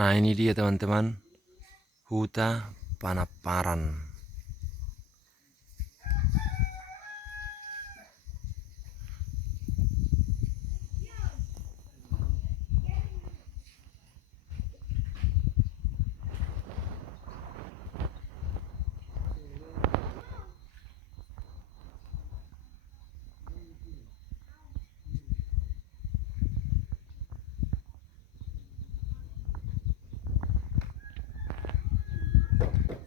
Nah, ini dia teman-teman, Huta Panaparan.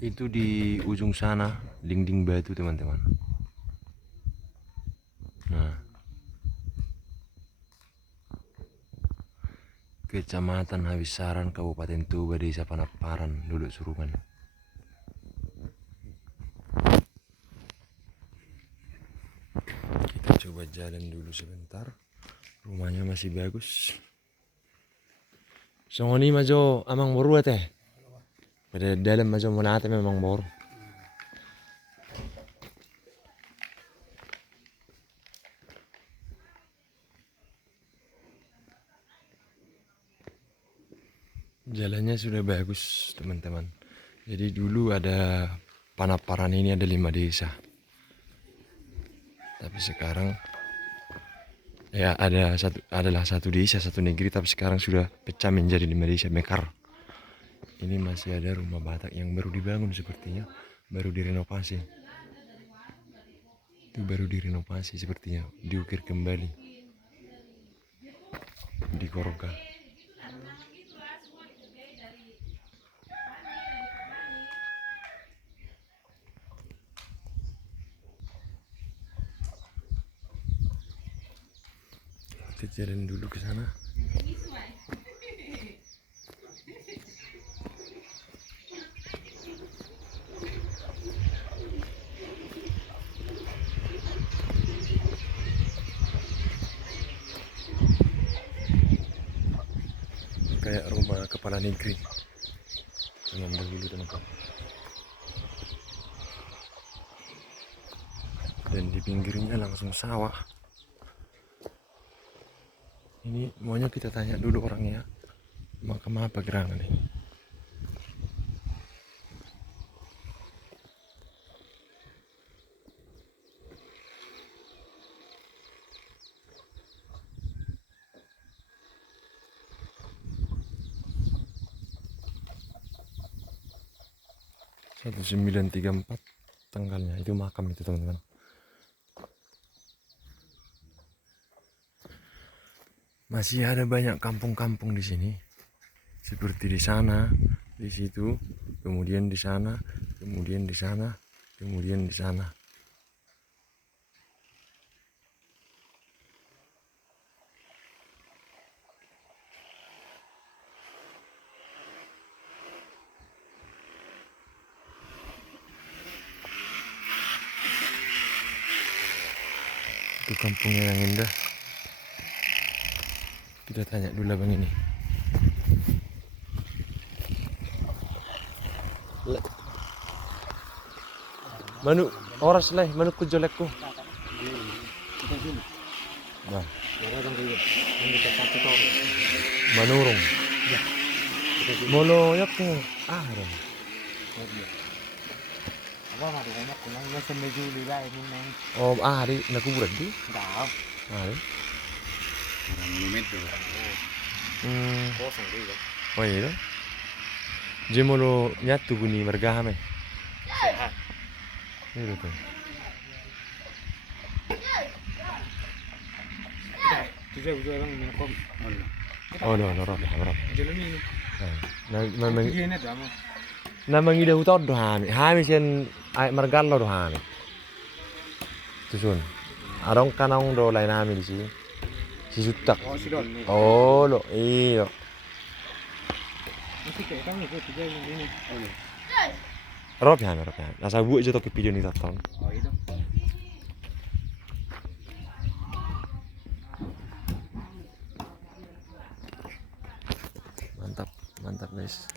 Itu di ujung sana, dinding batu teman-teman. Nah, Kecamatan Habisaran, Kabupaten Tuba, Desa Panaparan, Luluk Surungan. Kita coba jalan dulu sebentar. Rumahnya masih bagus. Songoni majo amang boru teh. Pada dalam majo monate memang boru. Jalannya sudah bagus teman-teman. Jadi dulu ada Panaparan ini ada 5 desa. Tapi sekarang ya adalah satu desa, satu negeri, tapi sekarang sudah pecah menjadi 5 desa mekar. Ini masih ada rumah Batak yang baru dibangun sepertinya, baru direnovasi. Itu baru direnovasi sepertinya, diukir kembali, dikoroga. Kita jalan dulu ke sana. Kayak rumah kepala negeri zaman dahulu teman-teman. Dan di pinggirnya langsung sawah. Ini maunya kita tanya dulu orangnya, makam apa gerangan ini? Satu 1934 tanggalnya, itu makam itu teman-teman. Masih ada banyak kampung-kampung di sini, seperti di sana, di situ, kemudian di sana, kemudian di sana, kemudian di sana. Itu kampungnya yang indah. Kita tanya dulu abang ini. Manu oras lah, manu kujolekku. Nah, manurung. Mono yakku. Ah, ron. Oh, hari nakuburan di? Hari. Oh iya. Jemolo nyatu guni margahame. Itu tuh. Oh no, no, no. Na mangi dah utod dohani. Hami sen margallo dohani. Susun. Arong kanong do lain hami di sini. Si sutak. Oh lo, iyo. Rob ya. Nasa buat aja toki video nih tonton. Mantap guys.